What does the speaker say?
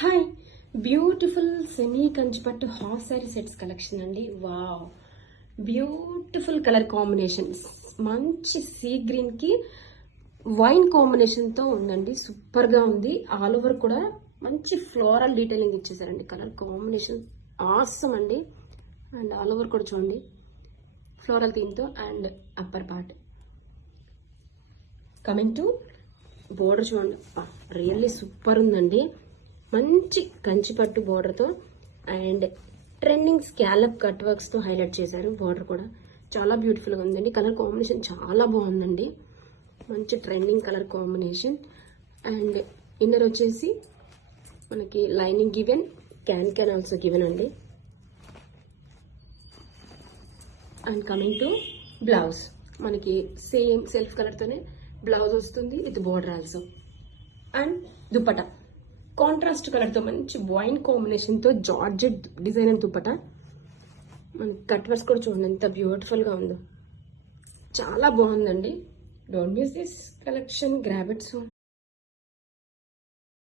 Hi, beautiful semi Kanchipattu half sari sets collection అండి. Wow, beautiful colour combinations. మంచి sea green కి wine combination తో ఉందండి. సూపర్ గా ఉంది. ఆల్ ఓవర్ కూడా మంచి ఫ్లోరల్ డీటెయిలింగ్ ఇచ్చేసారండి. కలర్ కాంబినేషన్ ఆసమ్ అండి. అండ్ ఆల్ ఓవర్ కూడా చూడండి ఫ్లోరల్ థీమ్ తో. And upper part coming to border చూడండి, రియల్లీ సూపర్ ఉందండి. మంచి కంచిపట్టు బోర్డర్తో అండ్ ట్రెండింగ్ స్కాలప్ కట్ వర్క్స్తో హైలైట్ చేశారు. బోర్డర్ కూడా చాలా బ్యూటిఫుల్గా ఉందండి. కలర్ కాంబినేషన్ చాలా బాగుందండి. మంచి trending colour combination. And inner వచ్చేసి మనకి lining given, can also given అండి. అండ్ కమింగ్ టు బ్లౌజ్, మనకి సేమ్ సెల్ఫ్ కలర్తోనే బ్లౌజ్ వస్తుంది with border also. And dupatta contrast కలర్తో మంచి వైన్ కాంబినేషన్తో జార్జెట్ డిజైన్ అండ్ దుపట్టా. మన కట్ వర్క్స్ కూడా చూడండి ఎంత బ్యూటిఫుల్గా ఉందో. చాలా బాగుందండి. Don't miss this collection, grab it soon.